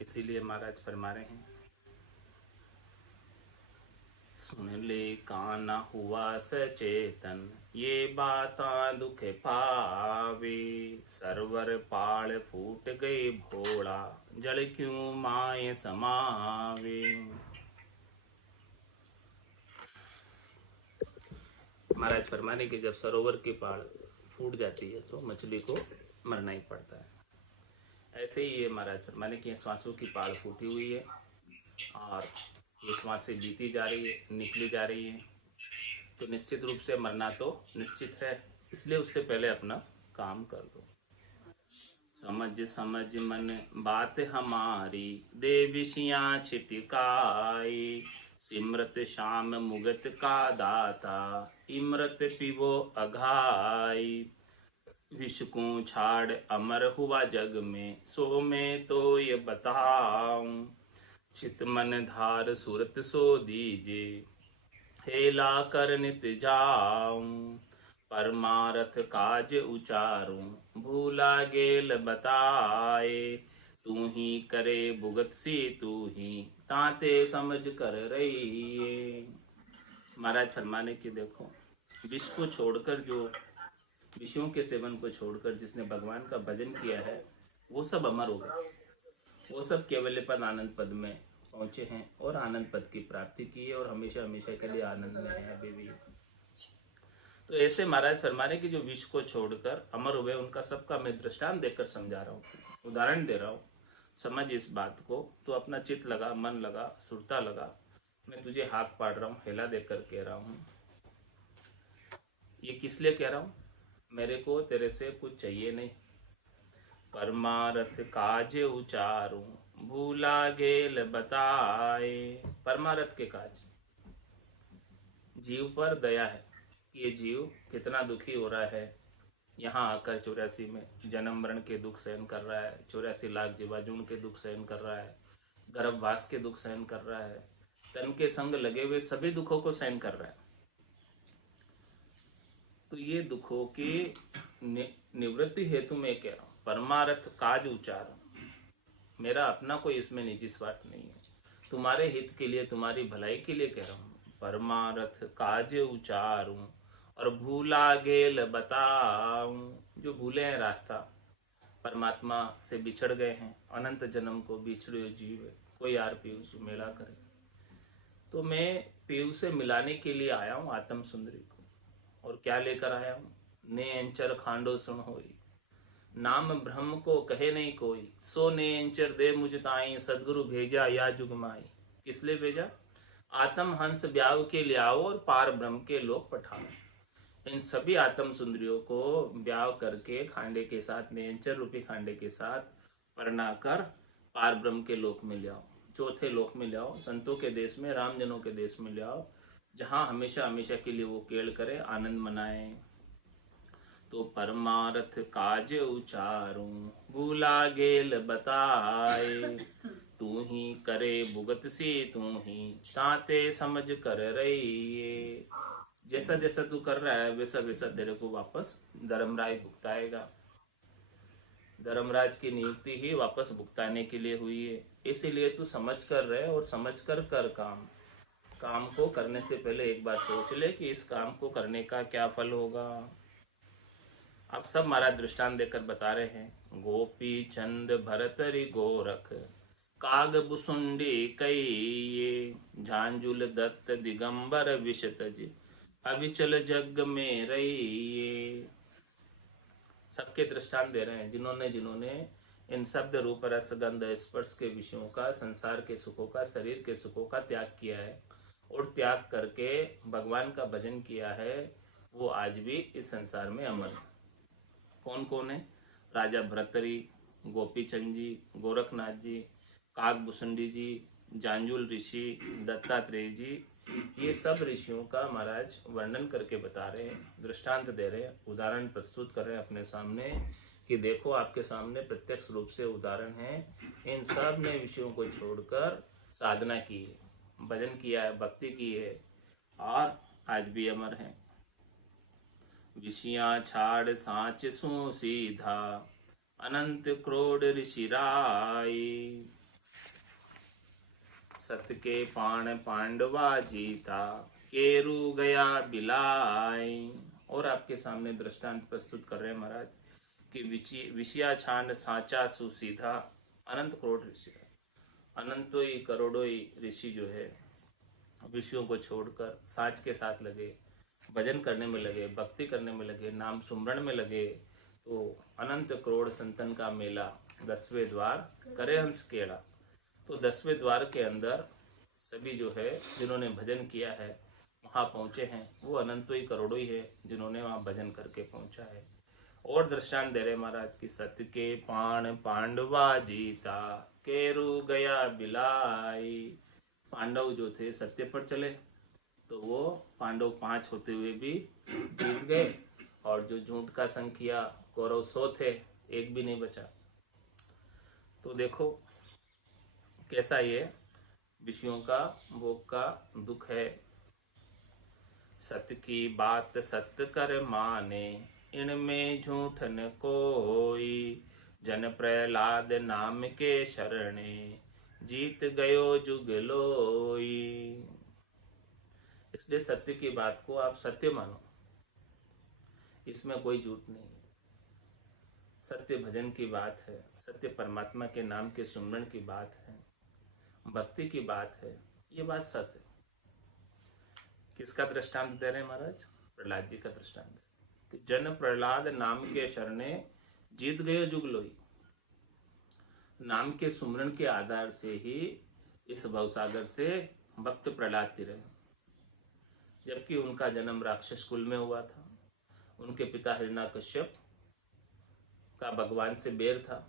इसीलिए महाराज फरमा रहे हैं, सुन ले काना हुआ सचेतन, ये बाता दुख पावे। सरवर पाड़ फूट गए भोला, जल क्यों माय समावे। महाराज फरमाने कि जब सरोवर की पाड़ फूट जाती है तो मछली को मरना ही पड़ता है। ऐसे ही ये महाराज फरमाने की श्वासों की पाड़ फूटी हुई है और ये श्वासें बीती जा रही है, निकली जा रही है, तो निश्चित रूप से मरना तो निश्चित है। इसलिए उससे पहले अपना काम कर दो। समझ समझ मन बात हमारी, दे विषियाँ छिटकाई। सिमरत श्याम मुगत का दाता, इमरत पिबो अघाई। विष को छाड़ अमर हुआ जग में, सो मैं तो ये बताऊं। चित मन धार सुरत सो दीजे, हेला कर नित जाऊं। परमारथ काज उचारूं, भूला गेल बताए। तू ही करे भुगत सी तू ही, ताते समझ कर रहिए। महाराज फरमाने की देखो, विष को छोड़कर, जो विषयों के सेवन को छोड़कर जिसने भगवान का भजन किया है, वो सब अमर हो गए। वो सब केवल पद आनंद पद में पहुंचे हैं और आनंद पद की प्राप्ति की है और हमेशा हमेशा के लिए आनंद में है अभी भी। तो ऐसे महाराज फरमाने की जो विष को छोड़कर अमर हुए, उनका सबका मैं दृष्टांत देकर समझा रहा हूँ, उदाहरण दे रहा हूँ। समझ इस बात को, तो अपना चित्त लगा, मन लगा, सुरता लगा। मैं तुझे हाथ पाड़ रहा हूँ, हेला देकर कह रहा हूँ। ये किस लिए कह रहा हूँ? मेरे को तेरे से कुछ चाहिए नहीं। परमारथ काज उचारूं, भूला गेल बताए। परमारथ के काज, जीव पर दया है। ये जीव कितना दुखी हो रहा है, यहाँ आकर 84 में जन्म मरण के दुख सहन कर रहा है, 84 लाख जीवाणु के दुख सहन कर रहा है, गर्भवास के दुख सहन कर रहा है, तन के संग लगे हुए सभी दुखों को सहन कर रहा है। तो ये दुखों की निवृत्ति हेतु मैं कह रहा हूँ, परमारथ काज उचार। मेरा अपना कोई इसमें निजी स्वार्थ नहीं है, तुम्हारे हित के लिए, तुम्हारी भलाई के लिए कह रहा हूँ। परमारथ काज उचारूं और भूला गेल बताऊं। जो भूले हैं रास्ता, परमात्मा से बिछड़ गए हैं, अनंत जन्म को बिछड़े जीव है, कोई यार पीयूष मेला करे। तो मैं पीयूष से मिलाने के लिए आया हूँ आत्म सुंदरी को। और क्या लेकर आया हूँ? ने अंचर खांडो सुन होई, नाम ब्रह्म को कहे नहीं कोई। सो ने अंचर दे मुझ ताई, सदगुरु भेजा या जुगमाई। किस लिए भेजा? आत्म हंस ब्याव के लिए आओ और पार ब्रह्म के लोक पठाओ। इन सभी आत्म सुंदरियों को ब्याव करके खांडे के साथ, नेंचर रूपी खांडे के साथ परना कर पार ब्रह्म के लोक में ले आओ, चौथे लोक में ले आओ, संतों के देश में, रामजनों के देश में ले आओ, जहां हमेशा हमेशा के लिए वो केड़ करे, आनंद मनाए। तो परमारथ काज उचारूं, भूला गेल बताए। तू ही करे भुगत सी तू ही, ताते समझ कर रहिए। जैसा जैसा तू कर रहा है, वैसा वैसा तेरे को वापस धर्मराज भुगताएगा। धर्मराज की नियुक्ति ही वापस भुगताने के लिए हुई है। इसीलिए तू समझ कर रहे और समझ कर कर काम। काम को करने से पहले एक बार सोच ले कि इस काम को करने का क्या फल होगा। आप सब महाराज दृष्टांत देकर बता रहे हैं। गोपी चंद भरतरी गोरख, काग बुसुंडी कई। झांझुल दत्त दिगंबर विशतज, अविचल जग में रहिए। सबके दृष्टांत दे रहे हैं, जिन्होंने जिन्होंने इन शब्द रूप रस गंध स्पर्श के विषयों का, संसार के सुखों का, शरीर के सुखों का त्याग किया है और त्याग करके भगवान का भजन किया है, वो आज भी इस संसार में अमर है। कौन कौन है? राजा भरतरी, गोपीचंद जी, गोरखनाथ जी, काकभूषुंडी जी, जांजुल ऋषि, दत्तात्रेय जी, ये सब ऋषियों का महाराज वर्णन करके बता रहे हैं, दृष्टांत दे रहे हैं, उदाहरण प्रस्तुत कर रहे हैं अपने सामने कि देखो आपके सामने प्रत्यक्ष रूप से उदाहरण है। इन सब ने विषयों को छोड़कर साधना की है, भजन किया है, भक्ति की है और आज भी अमर है। विषियाँ छाड़ साँच सू सीधा, अनंत क्रोड़ ऋषि राई। सत्य के पाण पांडवा जीता, केरू गया बिलाई। और आपके सामने दृष्टांत प्रस्तुत कर रहे हैं महाराज कि विषया छान साचा सुसीधा, अनंत करोड़ ऋषि, अनंतों ही करोड़ों ही ऋषि जो है विषयों को छोड़कर साच के साथ लगे, भजन करने में लगे, भक्ति करने में लगे, नाम सुमरण में लगे, तो अनंत करोड़ संतन का मेला 10वें द्वार करे हंस केड़ा। तो 10वें द्वार के अंदर सभी जो है जिन्होंने भजन किया है वहाँ पहुँचे हैं, वो अनंतों ही करोड़ों ही है जिन्होंने वहाँ भजन करके पहुँचा है। और दृष्टांत दे रहे महाराज कि सत्य के पाण पांडवा जीता, केरू गया बिलाई। पांडव जो थे सत्य पर चले तो वो पांडव 5 होते हुए भी जीत गए, और जो झूठ का संग किया कौरव 100 थे, एक भी नहीं बचा। तो देखो कैसा ये विषयों का भोग का दुख है। सत्य की बात सत्य कर माने, इनमें झूठ न कोई। जन प्रहलाद नाम के शरणे, जीत गयो जुग लोई। इसलिए सत्य की बात को आप सत्य मानो, इसमें कोई झूठ नहीं है। सत्य भजन की बात है, सत्य परमात्मा के नाम के सुमरण की बात है, भक्ति की बात है, ये बात सत्य है। किसका दृष्टांत दे रहे हैं महाराज? प्रहलाद जी का दृष्टांत। कि जन प्रहलाद नाम के शरणे, जीत गए जुग लोई। नाम के सुमरण के आधार से ही इस भवसागर से भक्त प्रहलाद रहे, जबकि उनका जन्म राक्षस कुल में हुआ था। उनके पिता हिरण्यकश्यप का भगवान से बैर था,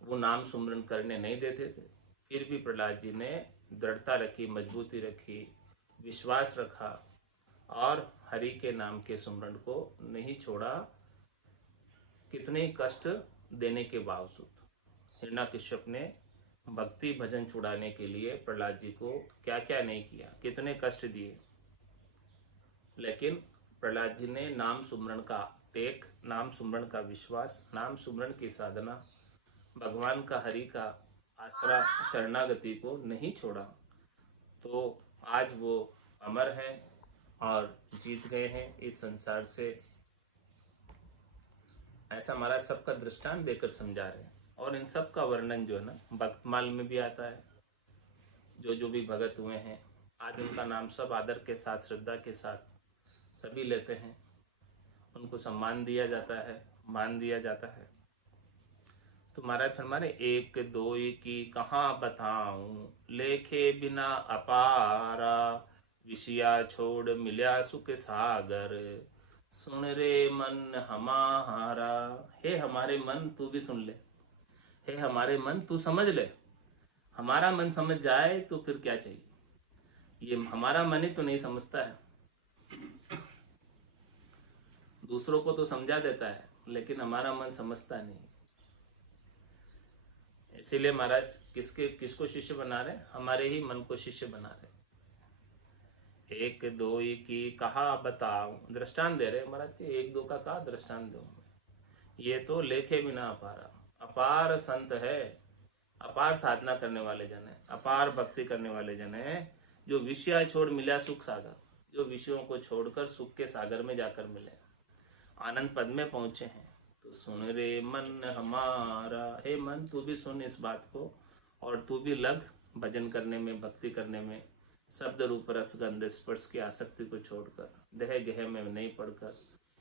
वो नाम सुमरण करने नहीं देते थे। फिर भी प्रहलाद जी ने दृढ़ता रखी, मजबूती रखी, विश्वास रखा और हरि के नाम के सुमरण को नहीं छोड़ा, कितने कष्ट देने के बावजूद। हिरण्यकश्यप ने भक्ति भजन छुड़ाने के लिए प्रहलाद जी को क्या क्या नहीं किया, कितने कष्ट दिए, लेकिन प्रहलाद जी ने नाम सुमरण का टेक, नाम सुमरण का विश्वास, नाम सुमरण की साधना, भगवान का हरि का आसरा, शरणागति को नहीं छोड़ा। तो आज वो अमर हैं और जीत गए हैं इस संसार से। ऐसा महाराज सबका दृष्टांत देकर समझा रहे हैं। और इन सब का वर्णन जो है ना भक्तमाल में भी आता है। जो भी भगत हुए हैं आज उनका नाम सब आदर के साथ, श्रद्धा के साथ सभी लेते हैं, उनको सम्मान दिया जाता है, मान दिया जाता है। तो महाराज फरमाने, एक दो की कहाँ बताऊं, लेखे बिना अपारा। विषया छोड़ मिल्या सुख सागर, सुन रे मन हमारा। हे हमारे मन तू भी सुन ले, हे हमारे मन तू समझ ले। हमारा मन समझ जाए तो फिर क्या चाहिए। ये हमारा मन ही तो नहीं समझता है, दूसरों को तो समझा देता है लेकिन हमारा मन समझता नहीं। इसीलिए महाराज किसको शिष्य बना रहे? हमारे ही मन को शिष्य बना रहे। एक दो की कहा बताओ, दृष्टांत दे रहे महाराज के एक दो का कहा दृष्टांत दो। ये तो लेखे बिना अपारा, अपार संत है, अपार साधना करने वाले जन है, अपार भक्ति करने वाले जन है, जो विषय छोड़ मिला सुख सागर, जो विषयों को छोड़कर सुख के सागर में जाकर मिले, आनंद पद में पहुंचे हैं। तो सुन रे मन हमारा, हे मन तू भी सुन इस बात को, और तू भी लग भजन करने में, भक्ति करने में। शब्द रूप रस गंध स्पर्श की आसक्ति को छोड़कर, देह गेह में नहीं पड़कर,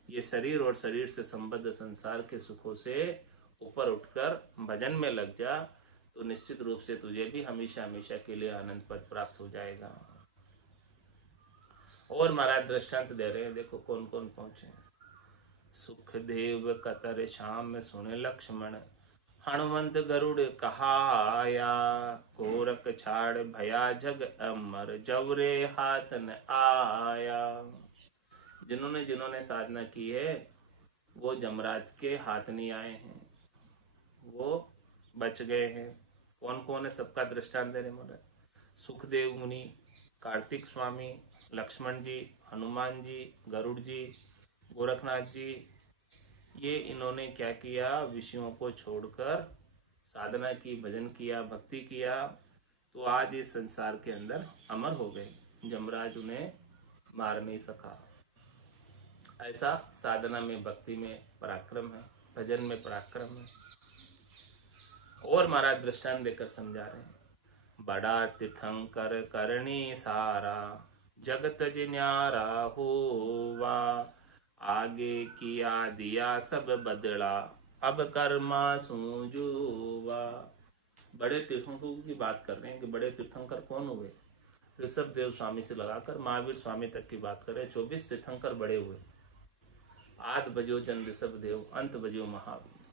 ये शरीर और शरीर से संबद्ध संसार के सुखों से ऊपर उठकर भजन में लग जा, तो निश्चित रूप से तुझे भी हमेशा हमेशा के लिए आनंद पद प्राप्त हो जाएगा। और महाराज दृष्टांत दे रहे हैं, देखो कौन कौन पहुंचे। सुखदेव कतर श्याम सुन लक्ष्मण, हनुमंत गरुड़ कहाया। कोरक छाड़ भया जग अमर, जवरे हाथ न आया। जिन्होंने जिन्होंने साधना की है वो जमराज के हाथ नहीं आए हैं, वो बच गए हैं। कौन कौन है सबका दृष्टांत दे रहे महाराज? सुखदेव मुनि, कार्तिक स्वामी, लक्ष्मण जी, हनुमान जी, गरुड़ जी, गोरखनाथ जी, ये इन्होंने क्या किया? विषयों को छोड़कर साधना की, भजन किया, भक्ति किया, तो आज इस संसार के अंदर अमर हो गए, जमराज उन्हें मार नहीं सका। ऐसा साधना में, भक्ति में पराक्रम है, भजन में पराक्रम है। और महाराज दृष्टांत देकर समझा रहे हैं, बड़ा तीर्थंकर करणी सारा, जगत जिन्यारा होवा, आगे किया दिया सब बदला, अब कर्मा सूझुवा। बड़े तीर्थंकरों की बात कर रहे हैं कि बड़े तीर्थंकर कौन हुए। ऋषभ देव स्वामी से लगाकर महावीर स्वामी तक की बात करें, 24 तीर्थंकर बड़े हुए। आद बजो जन ऋषभ देव, अंत बजो महावीर।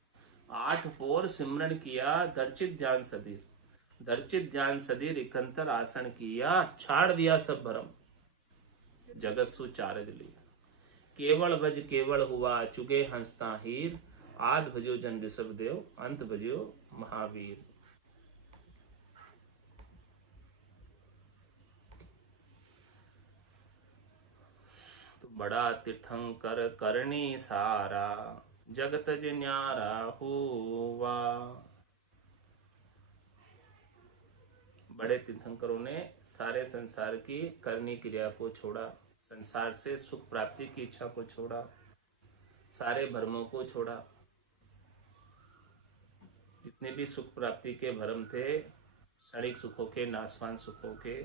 8 पोर सिमरण किया, दर्चित ध्यान सदीर, दर्चित ध्यान सदीर इकंतर आसन किया, छाड़ दिया सब भरम, जगत सु चारज लिया। केवल भज केवल हुआ, चुगे हंसता हीर, आद भजो जन ऋषभ देव, अंत भजो महावीर। तो बड़ा तीर्थंकर करणी सारा, जगत जिन्यारा हुआ। बड़े तीर्थंकरों ने सारे संसार की करनी क्रिया को छोड़ा, संसार से सुख प्राप्ति की इच्छा को छोड़ा, सारे भ्रमों को छोड़ा। जितने भी सुख प्राप्ति के भ्रम थे, क्षणिक सुखों के, नाशवान सुखों के,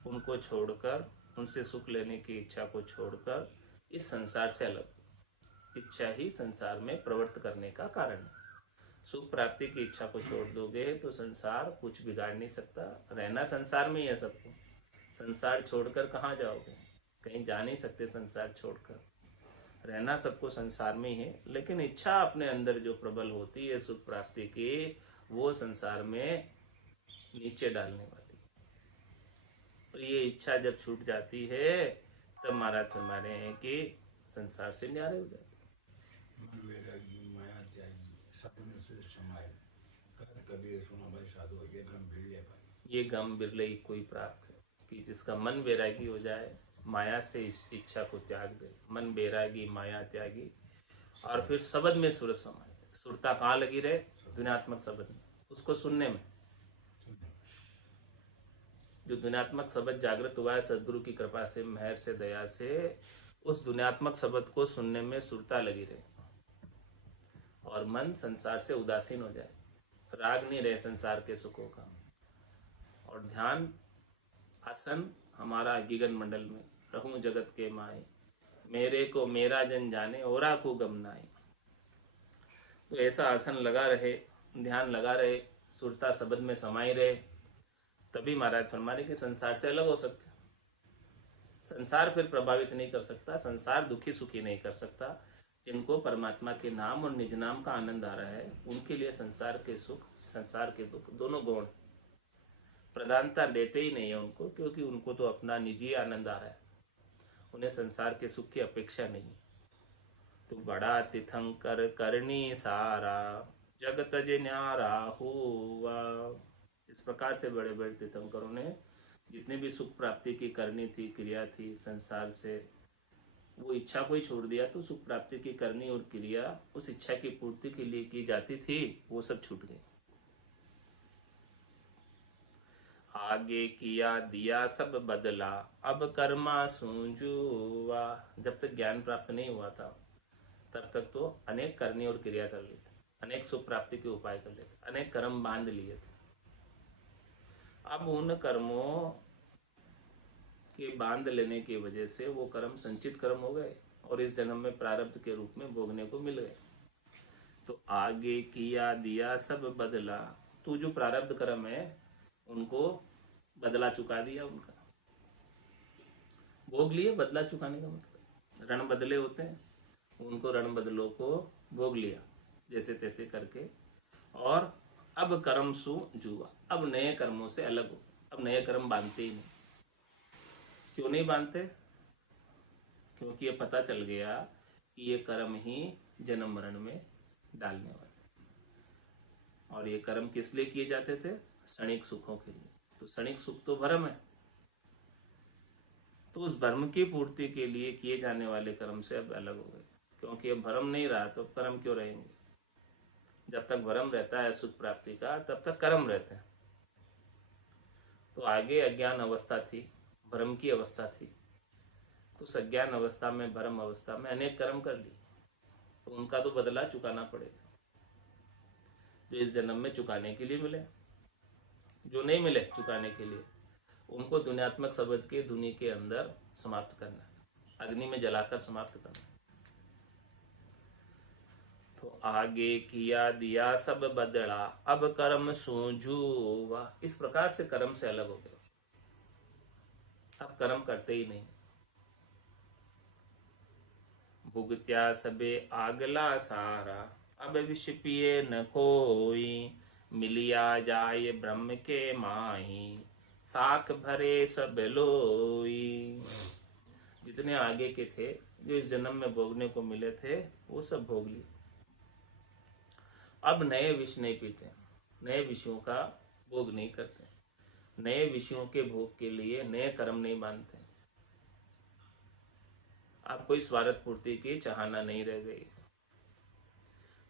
उनको छोड़कर, उनसे सुख लेने की इच्छा को छोड़कर इस संसार से अलग। इच्छा ही संसार में प्रवृत्त करने का कारण है। सुख प्राप्ति की इच्छा को छोड़ दोगे तो संसार कुछ बिगाड़ नहीं सकता। रहना संसार में ही है सबको। संसार छोड़कर कहाँ जाओगे? कहीं जा नहीं सकते संसार छोड़कर। रहना सबको संसार में ही है, लेकिन इच्छा अपने अंदर जो प्रबल होती है सुख प्राप्ति की, वो संसार में नीचे डालने वाली। और ये इच्छा जब छूट जाती है तब महाराज फरमा रहे हैं कि संसार से न्यारे हो जाते। ये गम बिरले ही कोई प्राप्त है कि जिसका मन वैरागी हो जाए, माया से इस इच्छा को त्याग दे। मन वैरागी माया त्यागी, और फिर शब्द में सुर समाए। सुरता कहाँ लगी रहे? दुनियात्मक शब्द में, उसको सुनने में। जो दुनियात्मक शब्द जागृत हुआ है सदगुरु की कृपा से, मेहर से, दया से, उस दुनियात्मक शब्द को सुनने में सुरता लगी रहे, और मन संसार से उदासीन हो जाए, राग नहीं रहे संसार के सुखों का। और ध्यान आसन हमारा गगन मंडल में, रहूं जगत के माए, मेरे को मेरा जन जाने, औरा को गम नाए। तो ऐसा आसन लगा रहे, ध्यान लगा रहे, सुरता शब्द में समाई रहे, तभी महाराज फरमाने के संसार से अलग हो सकते। संसार फिर प्रभावित नहीं कर सकता, संसार दुखी सुखी नहीं कर सकता। जिनको परमात्मा के नाम और निज नाम का आनंद आ रहा है, उनके लिए संसार के सुख, संसार के दुख दोनों गौण प्रधानता देते ही नहीं है उनको, क्योंकि उनको तो अपना निजी आनंद आ रहा है, उन्हें संसार के सुख की अपेक्षा नहीं। तो बड़ा तीर्थंकर करनी सारा, जगत जिन्यारा हुआ। इस प्रकार से बड़े बड़े तीर्थंकरों ने जितने भी सुख प्राप्ति की करनी थी, क्रिया थी संसार से, वो इच्छा को ही छोड़ दिया, तो सुख प्राप्ति की करनी और क्रिया उस इच्छा की पूर्ति के लिए की जाती थी, वो सब छूट गई। आगे किया दिया सब बदला, अब कर्मा सूझुआ। जब तक ज्ञान प्राप्त नहीं हुआ था तब तक तो अनेक करनी और क्रिया कर लेते, अनेक सुख प्राप्ति के उपाय कर लेते, अनेक कर्म बांध लिए थे। अब उन कर्मों के बांध लेने की वजह से वो कर्म संचित कर्म हो गए और इस जन्म में प्रारब्ध के रूप में भोगने को मिल गए। तो आगे किया दिया सब बदला, तो जो प्रारब्ध कर्म है उनको बदला चुका दिया, उनका भोग लिए। बदला चुकाने का मतलब रण बदले होते हैं, उनको रण बदलों को भोग लिया जैसे तैसे करके। और अब कर्म सु जुआ, अब नए कर्मों से अलग हो, अब नए कर्म बांधते ही नहीं। क्यों नहीं बांधते? क्योंकि ये पता चल गया कि ये कर्म ही जन्म मरण में डालने वाले, और ये कर्म किस लिए किए जाते थे? क्षणिक सुखों के लिए। तो क्षणिक सुख तो भ्रम है, तो उस भ्रम की पूर्ति के लिए किए जाने वाले कर्म से अब अलग हो गए। क्योंकि अब भ्रम नहीं रहा तो कर्म क्यों रहेंगे? जब तक भ्रम रहता है सुख प्राप्ति का, तब तक कर्म रहते हैं। तो आगे अज्ञान अवस्था थी, भ्रम की अवस्था थी, तो उस अज्ञान अवस्था में, भ्रम अवस्था में अनेक कर्म कर लिए, तो उनका तो बदला चुकाना पड़ेगा, जो इस जन्म में चुकाने के लिए मिले। जो नहीं मिले चुकाने के लिए, उनको दुनियात्मक शब्द के धुनी के अंदर समाप्त करना, अग्नि में जलाकर समाप्त करना। तो आगे किया दिया सब बदला, अब कर्म सूझुआ। इस प्रकार से कर्म से अलग हो गए, अब कर्म करते ही नहीं। भुगत्या सबे आगला सारा, अब विष पिए न कोई, मिलिया जाए ब्रह्म के माही, साख भरे सब लोई। जितने आगे के थे, जो इस जन्म में भोगने को मिले थे, वो सब भोग लिए। अब नए विष नहीं पीते, नए विषयों का भोग नहीं करते, नए विषयों के भोग के लिए नए कर्म नहीं बांधते। अब कोई स्वार्थ पूर्ति की चाहना नहीं रह गई।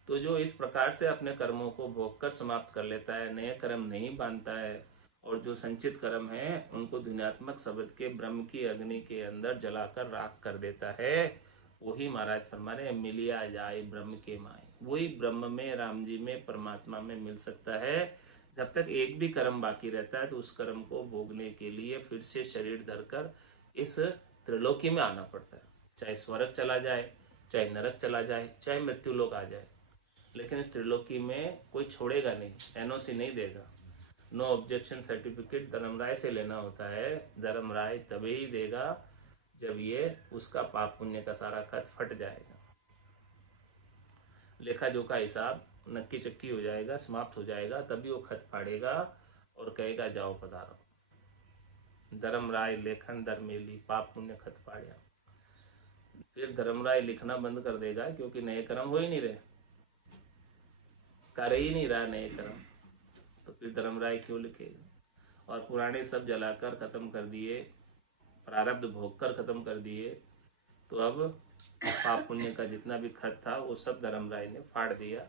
तो जो इस प्रकार से अपने कर्मों को भोग कर समाप्त कर लेता है, नए कर्म नहीं बांधता है, और जो संचित कर्म है उनको दुनियात्मक शब्द के ब्रह्म की अग्नि के अंदर जलाकर राख कर देता है, वही महाराज फरमा रहे मिलिया जाए ब्रह्म के माए। वही ब्रह्म में, राम जी में, परमात्मा में मिल सकता है। जब तक एक भी कर्म बाकी रहता है तो उस कर्म को भोगने के लिए फिर से शरीर धरकर इस त्रिलोकी में आना पड़ता है। चाहे स्वर्ग चला जाए, चाहे नरक चला जाए, चाहे मृत्यु लोक आ जाए, लेकिन इस त्रिलोकी में कोई छोड़ेगा नहीं, एनओसी नहीं देगा। नो ऑब्जेक्शन सर्टिफिकेट धर्मराय से लेना होता है। धर्मराय तभी ही देगा जब ये उसका पाप पुण्य का सारा खत फट जाएगा, लेखा जोखा हिसाब नक्की चक्की हो जाएगा, समाप्त हो जाएगा, तभी वो खत फाड़ेगा और कहेगा जाओ पधारो। धर्मराय लेखन धर्मेली, पाप पुण्य खत फाड़िया। फिर धर्मराय लिखना बंद कर देगा, क्योंकि नए कर्म हो ही नहीं रहे, कर ही नहीं रहा नए कर्म, तो फिर धर्मराय क्यों लिखेगा। और पुराने सब जलाकर खत्म कर दिए, प्रारब्ध भोग कर खत्म कर दिए, तो अब पाप पुण्य का जितना भी खत था वो सब धर्मराय ने फाड़ दिया।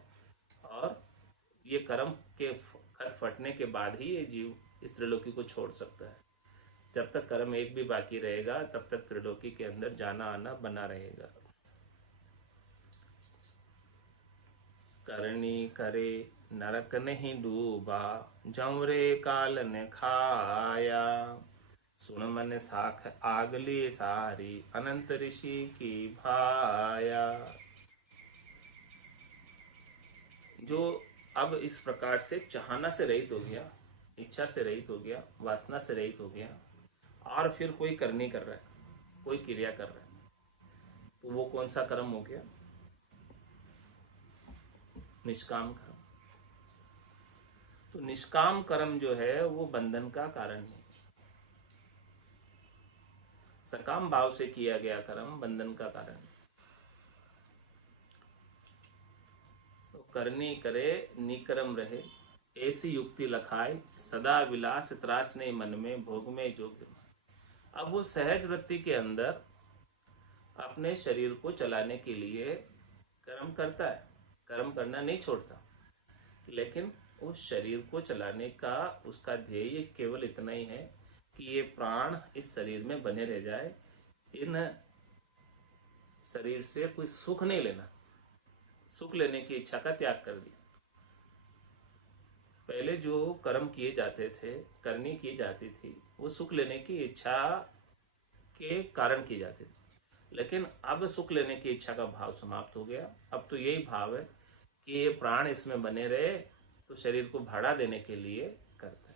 और ये कर्म के खत फटने के बाद ही ये जीव इस त्रिलोकी को छोड़ सकता है। जब तक कर्म एक भी बाकी रहेगा तब तक त्रिलोकी के अंदर जाना आना बना रहेगा। करनी करे नरक नहीं डूबा, जमरे काल ने खाया, सुन मन साख आगली सारी, अनंत ऋषि की भाया। जो अब इस प्रकार से चाहना से रहित हो गया, इच्छा से रहित हो गया, वासना से रहित हो गया, और फिर कोई करनी कर रहा है, कोई क्रिया कर रहा है, तो वो कौन सा कर्म हो गया? निष्काम कर्म। तो निष्काम कर्म जो है वो बंधन का कारण नहीं, सकाम भाव से किया गया कर्म बंधन का कारण। तो करनी करे निकरम रहे, ऐसी युक्ति लखाए, सदा विलास त्रास नहीं मन में, भोग में जोग। अब वो सहज वृत्ति के अंदर अपने शरीर को चलाने के लिए कर्म करता है, कर्म करना नहीं छोड़ता, लेकिन उस शरीर को चलाने का उसका ध्येय केवल इतना ही है कि ये प्राण इस शरीर में बने रह जाए, इन शरीर से कोई सुख नहीं लेना, सुख लेने की इच्छा का त्याग कर दिया। पहले जो कर्म किए जाते थे, करनी की जाती थी, वो सुख लेने की इच्छा के कारण की जाती थी, लेकिन अब सुख लेने की इच्छा का भाव समाप्त हो गया। अब तो यही भाव है कि ये प्राण इसमें बने रहे, तो शरीर को भाड़ा देने के लिए करता है।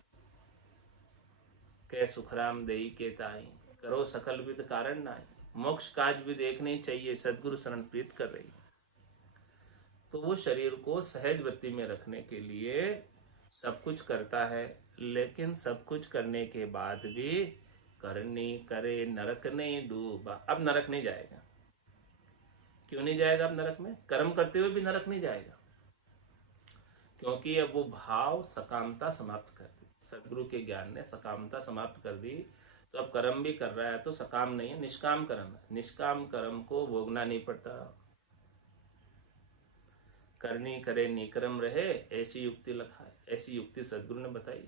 कै सुखराम देई के ताई, करो सकल विद कारण नाई, मोक्ष काज भी देखनी चाहिए, सदगुरु शरण प्रीत कर रही। तो वो शरीर को सहज वृत्ति में रखने के लिए सब कुछ करता है, लेकिन सब कुछ करने के बाद भी करनी करे नरक नहीं डूबा। अब नरक नहीं जाएगा। क्यों नहीं जाएगा अब नरक में? कर्म करते हुए भी नरक नहीं जाएगा, क्योंकि अब वो भाव सकामता समाप्त कर दी, सदगुरु के ज्ञान ने सकामता समाप्त कर दी। तो अब कर्म भी कर रहा है तो सकाम नहीं है, निष्काम कर्म है। निष्काम कर्म को भोगना नहीं पड़ता। करनी करे निकरम रहे, ऐसी युक्ति लखाए, ऐसी युक्ति सदगुरु ने बताई।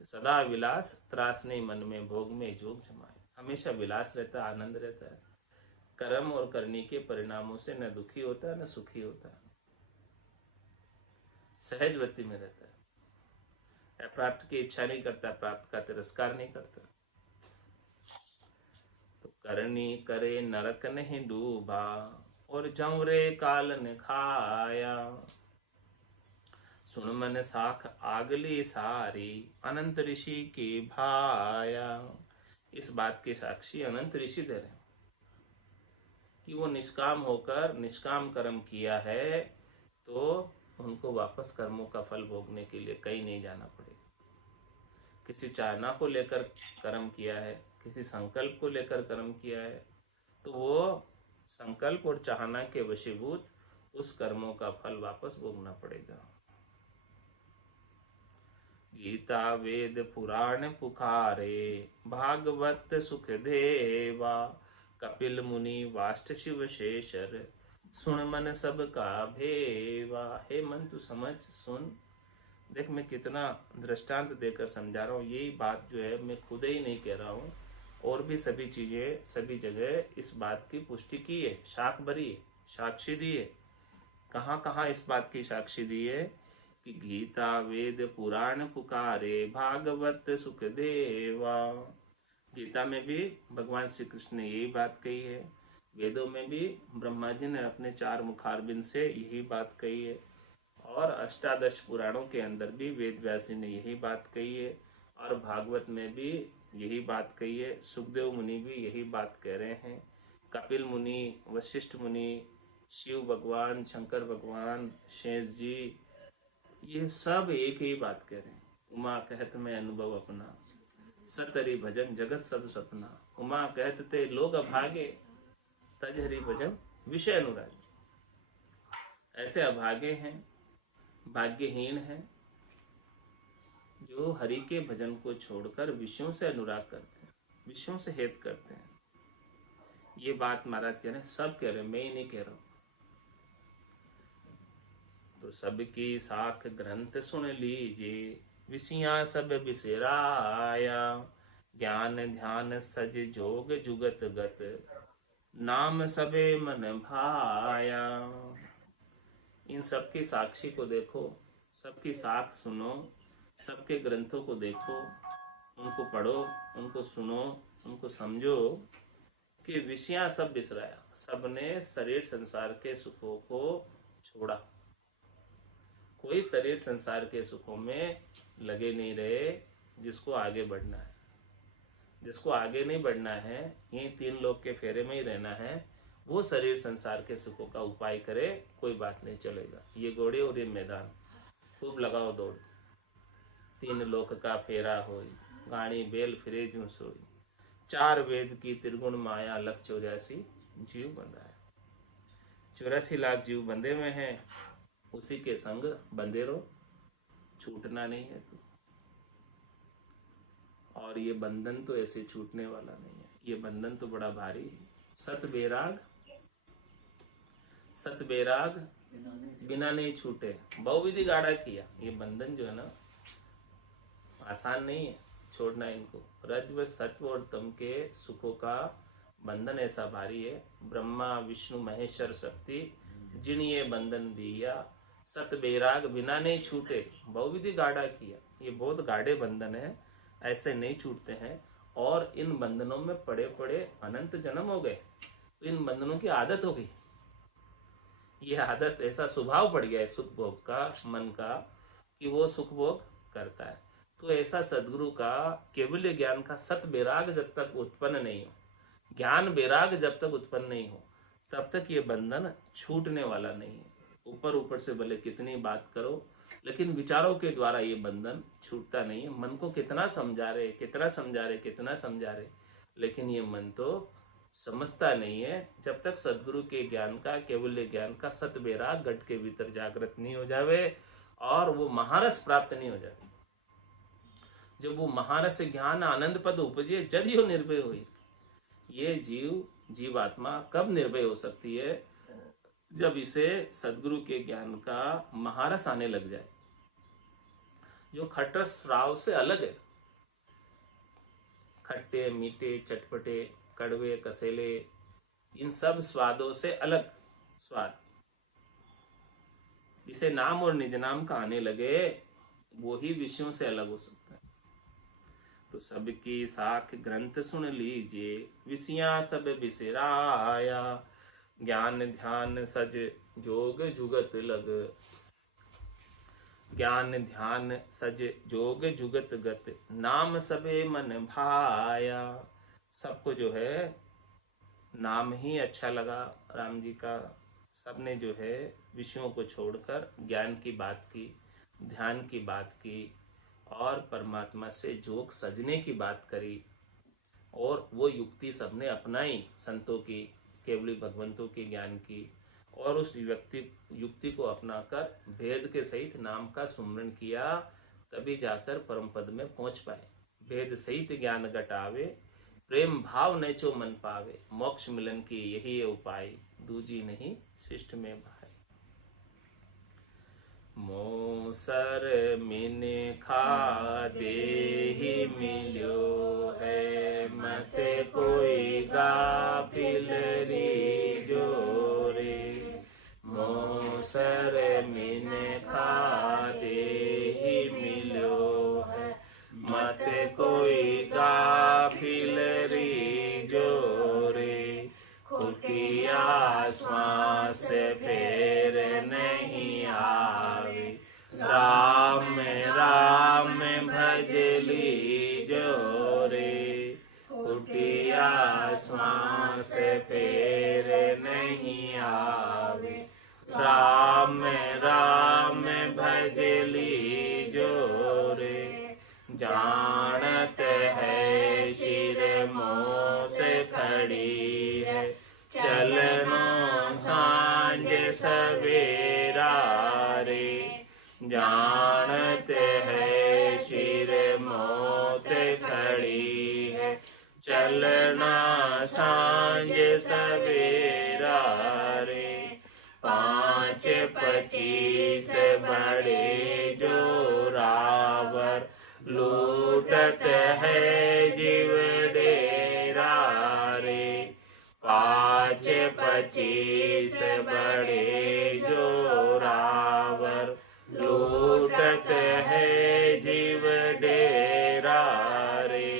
सदा विलास त्रास नहीं मन में, भोग में जोग जमाए। हमेशा विलास रहता है, आनंद रहता है, कर्म और करने के परिणामों से न दुखी होता है न सुखी होता है, सहज वृत्ति में रहता है, प्राप्त की इच्छा नहीं करता, प्राप्त का तिरस्कार नहीं करता। तो करनी करे नरक नहीं डूबा, और जंवरे काल ने खाया। सुन मन साख आगली सारी, अनंत ऋषि की भाया। इस बात के साक्षी अनंत ऋषि दे रहे हैं कि वो निष्काम होकर निष्काम कर्म किया है, तो उनको वापस कर्मों का फल भोगने के लिए कहीं नहीं जाना पड़ेगा। किसी चाहना को लेकर कर्म किया है, किसी संकल्प को लेकर कर्म किया है, तो वो संकल्प और चाहना के वशीभूत उस कर्मों का फल वापस भोगना पड़ेगा। गीता वेद पुराण पुकारे, भागवत सुख देवा। कपिल मुनि वाष्ट शिव शेषर, सुन मन सब का भेवा। हे मन तू समझ, सुन। देख मैं कितना दृष्टांत देकर समझा रहा हूँ। यही बात जो है मैं खुद ही नहीं कह रहा हूँ, और भी सभी चीजें सभी जगह इस बात की पुष्टि की है, साख भरी है, साक्षी दी है। कहाँ कहाँ इस बात की साक्षी दी है कि गीता वेद पुराण पुकारे, भागवत सुख देवा। गीता में भी भगवान श्री कृष्ण ने यही बात कही है, वेदों में भी ब्रह्मा जी ने अपने 4 मुखारबिंद से यही बात कही है, और अष्टादश पुराणों के अंदर भी वेद व्यास जी ने यही बात कही है, और भागवत में भी यही बात कही है। सुखदेव मुनि भी यही बात कह रहे हैं, कपिल मुनि, वशिष्ठ मुनि, शिव भगवान, शंकर भगवान, शेष जी, ये सब एक ही बात कह रहे हैं। उमा कहत में अनुभव अपना, सतहरि भजन जगत सब सपना। उमा कहत ते लोग अभागे, तज हरि भजन विषय अनुराग। ऐसे अभागे हैं, भाग्यहीन हैं, जो हरि के भजन को छोड़कर विषयों से अनुराग करते हैं, विषयों से हेत करते हैं। ये बात महाराज कह रहे हैं, सब कह रहे हैं, मैं ही नहीं कह रहा हूं। तो सबकी साख ग्रंथ सुन लीजिए, विषया सब बिसराया। ज्ञान ध्यान सज जोग जुगत गत, नाम सबे मन भाया। इन सबकी साक्षी को देखो, सबकी साख सुनो, सबके ग्रंथों को देखो, उनको पढ़ो, उनको सुनो, उनको समझो कि विषयां सब बिसराया। सबने शरीर संसार के सुखों को छोड़ा, कोई शरीर संसार के सुखों में लगे नहीं रहे। जिसको आगे बढ़ना है, जिसको आगे नहीं बढ़ना है, यही 3 लोक के फेरे में ही रहना है, वो शरीर संसार के सुखों का उपाय करे, कोई बात नहीं चलेगा। ये घोड़े और ये मैदान खूब लगाओ दौड़, 3 लोक का फेरा होई, गाड़ी बेल फिरे जूं सोई। 4 वेद की त्रिगुण माया, लख 84 जीव बंधा है। 84 लाख जीव बंधे में हैं, उसी के संग बंधे रहो, छूटना नहीं है तू। और ये बंधन तो ऐसे छूटने वाला नहीं है, ये बंधन तो बड़ा भारी है। सत बेराग बिना नहीं छूटे, बहुविधि गाढ़ा किया। ये बंधन जो है ना, आसान नहीं है छोड़ना इनको। रज्व सत्व और तम के सुखों का बंधन ऐसा भारी है। ब्रह्मा विष्णु महेश्वर शक्ति जिन ये बंधन दिया, सत बेराग बिना नहीं छूटे, बहुविधि गाढ़ा किया। ये बहुत गाढ़े बंधन है, ऐसे नहीं छूटते हैं। और इन बंधनों में पड़े पड़े अनंत जन्म हो गए, तो इन बंधनों की आदत हो गई। ये आदत, ऐसा स्वभाव पड़ गया है सुख भोग का, मन का, कि वो सुख भोग करता है। तो ऐसा सदगुरु का केवल ज्ञान का सत बेराग जब तक उत्पन्न नहीं हो, ज्ञान बेराग जब तक उत्पन्न नहीं हो, तब तक ये बंधन छूटने वाला नहीं है। ऊपर ऊपर से भले कितनी बात करो, लेकिन विचारों के द्वारा ये बंधन छूटता नहीं है। मन को कितना समझा रहे, कितना समझा रहे, कितना समझा रहे, लेकिन ये मन तो समझता नहीं है। जब तक सदगुरु के ज्ञान का, केवल ज्ञान का सत बेराग गट के भीतर जागृत नहीं हो जावे, और वो महारस प्राप्त नहीं हो जाती। जब वो महारस ज्ञान आनंद पद उपजे, जद यो निर्भय हुई। ये जीवात्मा कब निर्भय हो सकती है? जब इसे सदगुरु के ज्ञान का महारस आने लग जाए, जो खट्टर श्राव से अलग है। खट्टे मीठे चटपटे कड़वे कसेले, इन सब स्वादों से अलग स्वाद जिसे नाम और निज नाम का आने लगे वो ही विषयों से अलग हो सकता है। तो सबकी साख ग्रंथ सुन लीजिए, विषयां सब बिसराया, ज्ञान ध्यान सज जोग जुगत लग, ज्ञान ध्यान सज जोग जुगत गत, नाम सबे मन भाया। सबको जो है नाम ही अच्छा लगा राम जी का। सबने जो है विषयों को छोड़कर ज्ञान की बात की, ध्यान की बात की और परमात्मा से जोग सजने की बात करी, और वो युक्ति सबने अपनाई संतों की, केवली भगवंतों के ज्ञान की, और उस युक्ति को अपनाकर भेद के सहित नाम का सुमरण किया, तभी जाकर परम पद में पहुंच पाए। भेद सहित ज्ञान घटावे, प्रेम भाव नैचो मन पावे, मोक्ष मिलन की यही है उपाय, दूजी नहीं शिष्ट में भाई। मोसर मिन खा देहि मिल्यो है, मत कोई गाफिल रीजोरे, मोसर मिन खा देहि मिल्यो है, मत कोई गाफिल रीजोरे, खुटिया श्वास फेर नहीं आवे, राम राम भजली जोरे, खुटिया श्वास फेर नहीं आवे, राम राम भजली जोरे, जानत है शिर मौत खड़ी है, चलनो सांझ सवेरा रे, जानत है शिर मौत खड़ी है, चलना सांझ सवेरा रे, 5-25 बड़े जोरावर, लूटत है जीव डेरा रे, 5-25 बड़े जोरावर, लूटत है जीव डेरा रे,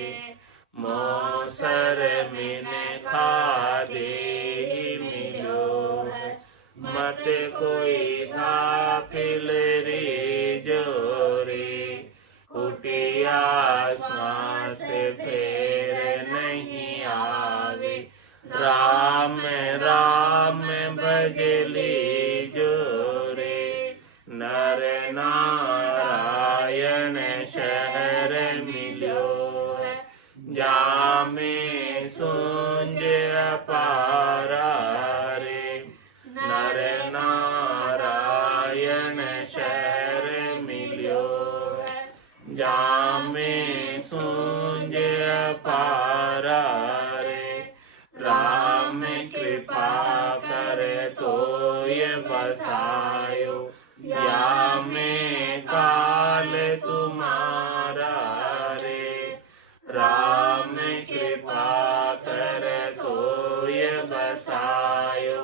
मोसर मिन खा देहि मिल्यो है, मत कोई गाफिल रीजोरे, कुटिया श्वास फेर नहीं आवे, राम राम भजली जोरे, नर नारायण शहर मिल्यो है, जामे सूंज अपारा रे, नर नारायण शहर मिल्यो है, जामे सूंज अपारा रे, राम कृपा कर तो ये बसायो, या में काल तुम्हारा रे, राम कृपा कर तो ये बसायो,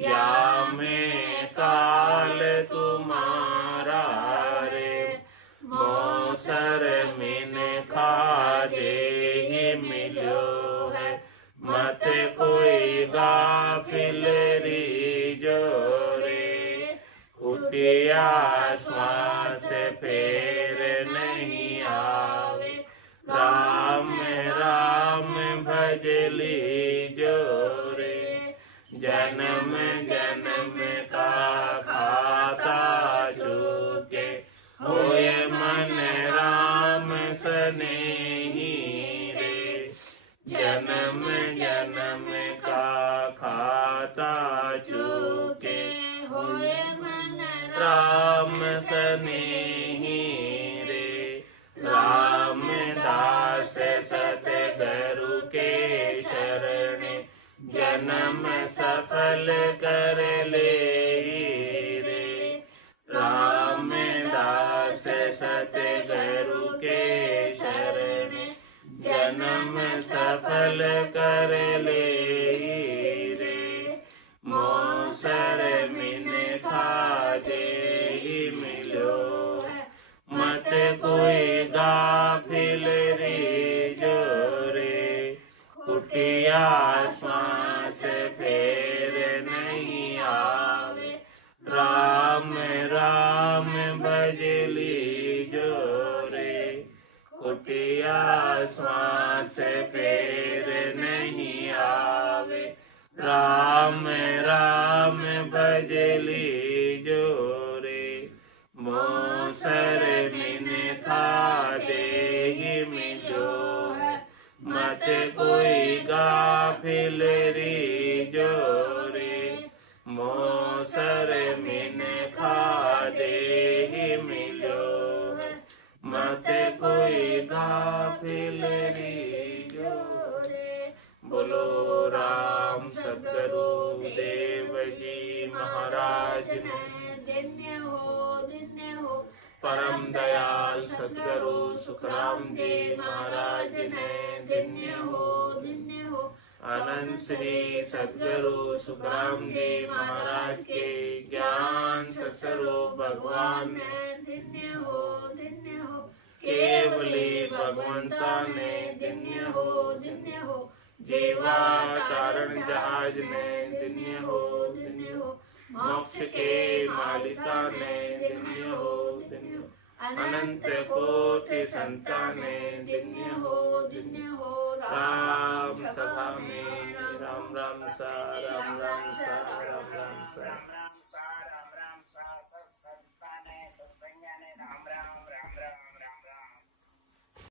या में काल तुम्हारा रे, मोसर मिन खा देहि मिल्यो है, मत कोई गाफिल रीजोरे, कुटिया श्वास फेर नहीं आवे, राम राम भजली जोरे, जन्म जन्म का खाता चूके, होए मन राम सनेही रे, जन्म जन्म का खाता चूके, होए मन राम सनेही रे, राम दास सतगुरु के शरण, जन्म सफल कर ले रे, राम दास सतगुरु के शरण, जन्म सफल कर ले रे, मोसर मिन खाजे मिलो है, मत कोई गाफिल रे जोरे, कुटिया श्वास फेर नहीं आवे, राम राम भजली जोरे, कुटिया श्वास फेर नहीं आवे, राम राम भजली जोरे, मोसर मिन खादे मिलो है, मत कोई गाफिल री जोरे, मोसर मिन खादे मिलो है, मत कोई गाफिल री जोरे। बोलो राम सद्गुरु देव जी महाराज ने धन्य हो, परम दयाल सद्गुरु सुखराम जी महाराज ने धन्य हो, अनंत श्री सद्गुरु सुखराम जी महाराज के ज्ञान स्वरूप भगवान ने धन्य हो, केवली भगवंता ने धन्य हो, जेवा कारण जहाज ने धन्य हो, मोक्ष के मालिका ने धन्य हो, अनंत कोटि संतान ने धन्य हो, राम सभा में राम राम सा, राम राम सा, राम राम सा।